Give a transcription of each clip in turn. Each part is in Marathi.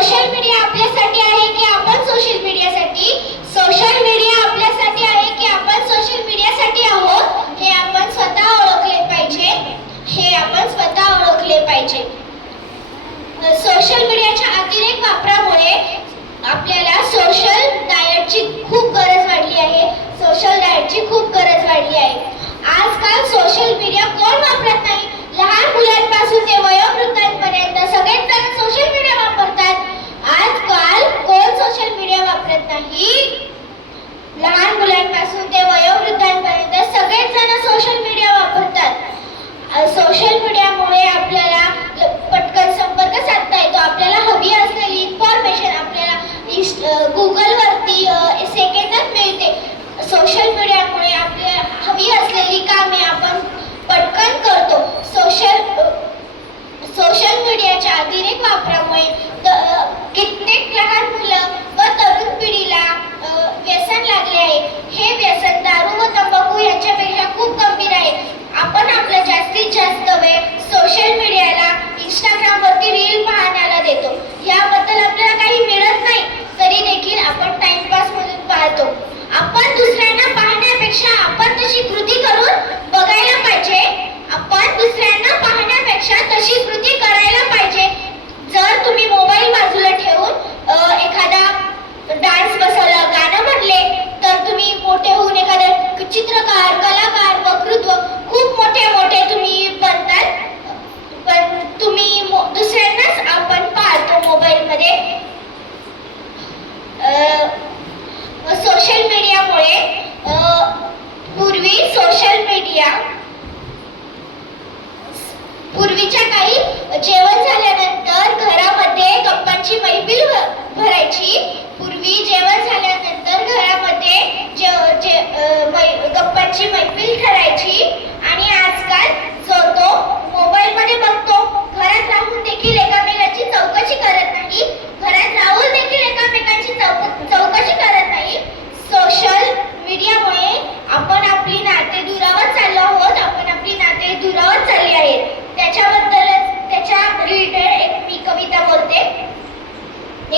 सोशल मीडिया आपल्यासाठी आहे की आपण सोशल मीडियासाठी सोशल मीडिया आपल्यासाठी आहे की आपण सोशल मीडियासाठी आहोत? होत्या पूर्वीच्या काही जेवण झाल्यानंतर घरामध्ये गप्पांची मैफिल भरायची.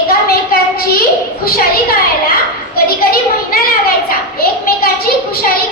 एकमेकांची खुशाली गायला कधी कधी महिना लागायचा. एकमेकांची खुशाली